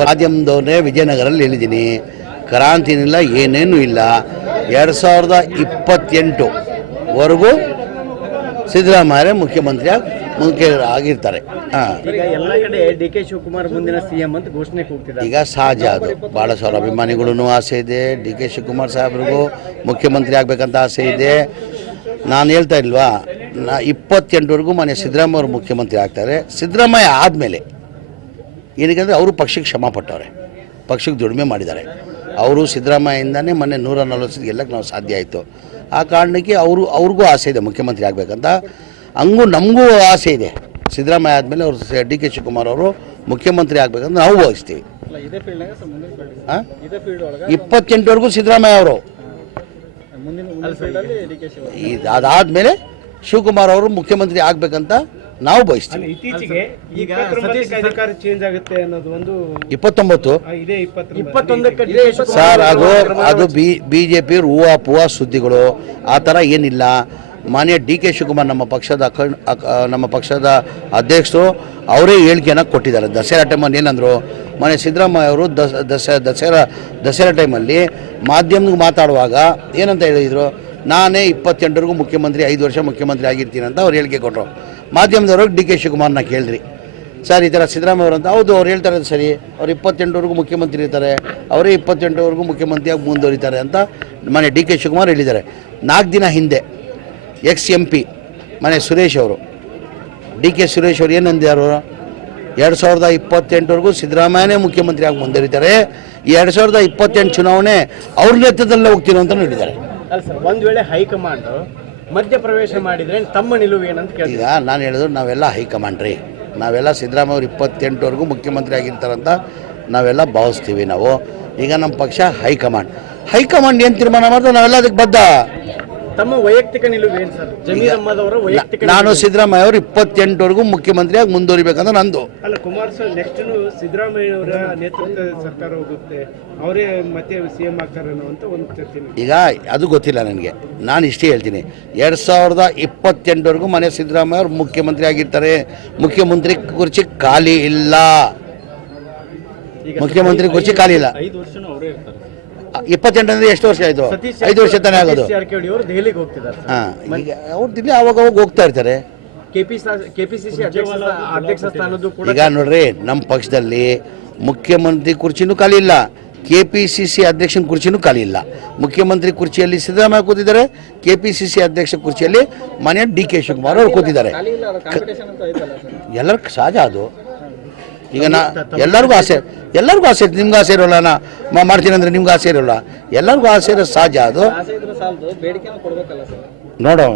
ಮಾಧ್ಯಮದವ್ರನ್ನೇ ವಿಜಯನಗರಲ್ಲಿ ಹೇಳಿದ್ದೀನಿ ಕ್ರಾಂತಿನಿಲ್ಲ ಏನೇನೂ ಇಲ್ಲ. ಎರಡು ಸಾವಿರದ ಇಪ್ಪತ್ತೆಂಟುವರೆಗೂ ಸಿದ್ದರಾಮಯ್ಯ ಮುಖ್ಯಮಂತ್ರಿ ಮುಖ್ಯ ಆಗಿರ್ತಾರೆ. ಎಲ್ಲ ಕಡೆ ಡಿ ಕೆ ಶಿವಕುಮಾರ್ ಮುಂದಿನ ಸಿಎಂ ಅಂತ ಘೋಷಣೆ ಕೂಗ್ತಿದ್ದಾರೆ ಈಗ ಸಹಜ ಅದು. ಭಾಳ ಸಾವಿರ ಅಭಿಮಾನಿಗಳೂ ಆಸೆ ಇದೆ. ಡಿ ಕೆ ಶಿವಕುಮಾರ್ ಸಾಹೇಬ್ರಿಗೂ ಮುಖ್ಯಮಂತ್ರಿ ಆಗಬೇಕಂತ ಆಸೆ ಇದೆ. ನಾನು ಹೇಳ್ತಾ ಇಲ್ವಾ ನಾ ಇಪ್ಪತ್ತೆಂಟವರೆಗೂ ಮನೆ ಸಿದ್ದರಾಮಯ್ಯ ಅವರು ಮುಖ್ಯಮಂತ್ರಿ ಆಗ್ತಾರೆ. ಸಿದ್ದರಾಮಯ್ಯ ಆದಮೇಲೆ ಏನಕ್ಕೆ ಅವರು ಪಕ್ಷಕ್ಕೆ ಕ್ಷಮ ಪಟ್ಟವ್ರೆ. ಪಕ್ಷಕ್ಕೆ ದುಡಿಮೆ ಮಾಡಿದ್ದಾರೆ. ಅವರು ಸಿದ್ದರಾಮಯ್ಯಯಿಂದನೇ ಮೊನ್ನೆ ನೂರ ನಲ್ವತ್ತು ಗೆಲ್ಲಕ್ಕೆ ನಾವು ಸಾಧ್ಯ ಆಯಿತು. ಆ ಕಾರಣಕ್ಕೆ ಅವರು ಅವ್ರಿಗೂ ಆಸೆ ಇದೆ ಮುಖ್ಯಮಂತ್ರಿ ಆಗಬೇಕಂತ. ಹಂಗೂ ನಮಗೂ ಆಸೆ ಇದೆ. ಸಿದ್ದರಾಮಯ್ಯ ಆದಮೇಲೆ ಅವರು ಡಿ ಕೆ ಶಿವಕುಮಾರ್ ಅವರು ಮುಖ್ಯಮಂತ್ರಿ ಆಗಬೇಕಂತ ನಾವು ಬಯಸ್ತೀವಿ ಇಪ್ಪತ್ತೆಂಟುವರೆಗೂ ಸಿದ್ದರಾಮಯ್ಯ ಅವರು. ಮುಂದಿನ ಮೇಲೆ ಶಿವಕುಮಾರ್ ಅವರು ಮುಖ್ಯಮಂತ್ರಿ ಆಗಬೇಕಂತ ನಾವು ಬಯಸ್ತೀವಿ. ಇತ್ತೀಚೆಗೆ ಈಗ ಸತೀಶ್ ಅಧಿಕಾರ ಚೇಂಜ್ ಆಗುತ್ತೆ ಅನ್ನೋದು ಒಂದು ಇಪ್ಪತ್ತೊಂಬತ್ತು? ಇದೇ ಇಪ್ಪತ್ತು ಇಪ್ಪತ್ತೊಂದಕ್ಕೆ ಸರ್ ಅದು ಅದು ಬಿ ಬಿ ಜೆ ಪಿ ಹೂವಾ ಪೂವಾ ಸುದ್ದಿಗಳು ಆ ಥರ ಏನಿಲ್ಲ. ಮಾನ್ಯ ಡಿ ಕೆ ಶಿವಕುಮಾರ್ ನಮ್ಮ ಪಕ್ಷದ ಅಖಂಡ ಅಕ್- ನಮ್ಮ ಪಕ್ಷದ ಅಧ್ಯಕ್ಷರು ಅವರೇ ಹೇಳಿಕೆಯನ್ನು ಕೊಟ್ಟಿದ್ದಾರೆ. ದಸರಾ ಟೈಮಲ್ಲಿ ಏನಂದರು ಮಾನ್ಯ ಸಿದ್ದರಾಮಯ್ಯ ಅವರು ದಸ್ ದಸ ದಸರಾ ದಸರಾ ಟೈಮಲ್ಲಿ ಮಾಧ್ಯಮಕ್ಕೆ ಮಾತಾಡುವಾಗ ಏನಂತ ಹೇಳಿದರು? ನಾನೇ ಇಪ್ಪತ್ತೆಂಟರಿಗೂ ಮುಖ್ಯಮಂತ್ರಿ, ಐದು ವರ್ಷ ಮುಖ್ಯಮಂತ್ರಿ ಆಗಿರ್ತೀನಿ ಅಂತ ಅವ್ರು ಹೇಳಿಕೆ ಕೊಟ್ಟರು ಮಾಧ್ಯಮದವ್ರಿಗೆ ಡಿ ಕೆ ಶಿವಕುಮಾರ್ನ ಕೇಳಿದ್ರಿ ಸರ್, ಈ ಥರ ಸಿದ್ದರಾಮಯ್ಯ ಅವರು ಅಂತ ಹೌದು, ಅವ್ರು ಹೇಳ್ತಾರೆ ಸರಿ. ಅವ್ರು ಇಪ್ಪತ್ತೆಂಟರಿಗೂ ಮುಖ್ಯಮಂತ್ರಿ ಇರ್ತಾರೆ. ಅವರೇ ಇಪ್ಪತ್ತೆಂಟರವರೆಗೂ ಮುಖ್ಯಮಂತ್ರಿಯಾಗಿ ಮುಂದುವರಿತಾರೆ ಅಂತ ಮನೆ ಡಿ ಕೆ ಶಿವಕುಮಾರ್ ಹೇಳಿದ್ದಾರೆ. ನಾಲ್ಕು ದಿನ ಹಿಂದೆ ಎಕ್ಸ್ ಎಂ ಪಿ ಮನೆ ಸುರೇಶ್ ಅವರು, ಡಿ ಕೆ ಸುರೇಶ್ ಅವರು ಏನಂದಿದ್ದಾರೆ ಎರಡು ಸಾವಿರದ ಇಪ್ಪತ್ತೆಂಟವರೆಗೂ ಸಿದ್ದರಾಮಯ್ಯನೇ ಮುಖ್ಯಮಂತ್ರಿಯಾಗಿ ಮುಂದುವರಿತಾರೆ. ಎರಡು ಸಾವಿರದ ಇಪ್ಪತ್ತೆಂಟು ಚುನಾವಣೆ ಅವ್ರ ನೇತೃತ್ವದಲ್ಲೇ ಹೋಗ್ತೀನಿ ಅಂತ ಹೇಳಿದ್ದಾರೆ. ಅಲ್ಲ ಸರ್, ಒಂದು ವೇಳೆ ಹೈಕಮಾಂಡ್ ಮಧ್ಯ ಪ್ರವೇಶ ಮಾಡಿದ್ರೆ ತಮ್ಮ ನಿಲುವು ಏನಂತ ಕೇಳಿದ ಈಗ ನಾನು ಹೇಳಿದ್ರು ನಾವೆಲ್ಲ ಹೈಕಮಾಂಡ್ ರೀ ನಾವೆಲ್ಲ ಸಿದ್ದರಾಮಯ್ಯ ಅವರು ಇಪ್ಪತ್ತೆಂಟವರೆಗೂ ಮುಖ್ಯಮಂತ್ರಿ ಆಗಿರ್ತಾರಂತ ನಾವೆಲ್ಲ ಭಾವಿಸ್ತೀವಿ ನಾವು. ಈಗ ನಮ್ಮ ಪಕ್ಷ ಹೈಕಮಾಂಡ್. ಹೈಕಮಾಂಡ್ ಏನು ತೀರ್ಮಾನ ಮಾಡಿದ್ರೆ ನಾವೆಲ್ಲ ಅದಕ್ಕೆ ಬದ್ಧ. ತಮ್ಮ ವೈಯಕ್ತಿಕ ನಿಲುವು ಏನು ಸರ್? ಜಮೀರ್ ಅಹ್ಮದ್ ಅವರ ವೈಯಕ್ತಿಕ ನಾನು ಸಿದ್ದರಾಮಯ್ಯ ಅವರು ಇಪ್ಪತ್ತೆಂಟವರೆಗೂ ಮುಖ್ಯಮಂತ್ರಿಯಾಗಿ ಮುಂದುವರಿಬೇಕಂತ ನಂದು. ಅಲ್ಲ ಕುಮಾರಸ್ವಾಮಿ ನೆಕ್ಸ್ಟ್ ಸಿದ್ದರಾಮಯ್ಯ ಅವರ ನೇತೃತ್ವದ ಸರ್ಕಾರ ಹೋಗುತ್ತೆ. ಅವರೇ ಮತ್ತೆ ಸಿಎಂ ಆಗ್ತಾರೆ ಅನ್ನುವಂತ ಒಂದು ಚರ್ಚೆ. ಈಗ ಅದು ಗೊತ್ತಿಲ್ಲ ನನಗೆ. ನಾನು ಇಷ್ಟೇ ಹೇಳ್ತೀನಿ. ಎರಡು ಸಾವಿರದ ಇಪ್ಪತ್ತೆಂಟವರೆಗೂ ಮನೆ ಸಿದ್ದರಾಮಯ್ಯ ಅವರು ಮುಖ್ಯಮಂತ್ರಿ ಆಗಿರ್ತಾರೆ. ಮುಖ್ಯಮಂತ್ರಿ ಕುರ್ಚಿ ಖಾಲಿ ಇಲ್ಲ. ಮುಖ್ಯಮಂತ್ರಿ ಕುರ್ಚಿ ಖಾಲಿ ಇಲ್ಲ. ಐದು ವರ್ಷನೂ ಅವರೇ ಇರ್ತಾರೆ. ಇಪ್ಪತ್ತೆಂಟು ಅಂದರೆ ಎಷ್ಟು ವರ್ಷ ಆಯಿತು? ಐದು ವರ್ಷ ತಾನೇ ಆಗೋದು. ದೆಹಲಿಗೆ ಹೋಗ್ತಿದ್ದಾರೆ ಹಾಂ ಈಗ ಅವ್ರು ದಿಲ್ಲಿ ಅವಾಗ ಅವಾಗ ಹೋಗ್ತಾ ಇರ್ತಾರೆ. ಕೆಪಿಸಿಸಿ ಅಧ್ಯಕ್ಷ ಸ್ಥಾನದ್ದು ಕೂಡ ಈಗ ನೋಡ್ರಿ ನಮ್ಮ ಪಕ್ಷದಲ್ಲಿ ಮುಖ್ಯಮಂತ್ರಿ ಕುರ್ಚಿನೂ ಖಾಲಿ ಇಲ್ಲ. ಕೆ ಪಿ ಸಿ ಸಿ ಅಧ್ಯಕ್ಷನ ಕುರ್ಚಿನೂ ಖಾಲಿ ಇಲ್ಲ. ಮುಖ್ಯಮಂತ್ರಿ ಕುರ್ಚಿಯಲ್ಲಿ ಸಿದ್ದರಾಮಯ್ಯ ಕೂತಿದ್ದಾರೆ. ಕೆ ಪಿ ಸಿ ಸಿ ಅಧ್ಯಕ್ಷ ಕುರ್ಚಿಯಲ್ಲಿ ಮನೆ ಡಿ ಕೆ ಶಿವಕುಮಾರ್ ಅವರು ಕೂತಿದ್ದಾರೆ. ಎಲ್ಲರಿಗೂ ಸಹಜ ಅದು. ಈಗ ನಾ ಎಲ್ಲರಿಗೂ ಆಸೆ ಎಲ್ಲರಿಗೂ ಆಸೆ ಇರುತ್ತೆ. ನಿಮ್ಗೆ ಆಸೆ ಇರೋಲ್ಲ ನಾ ಮಾ- ಮಾಡ್ತೀನಿ ಅಂದರೆ ನಿಮ್ಗೆ ಆಸೆ ಇರೋಲ್ಲ. ಎಲ್ಲರಿಗೂ ಆಸೆ ಇರೋ ಸಹಜ ಅದು. ನೋಡೋ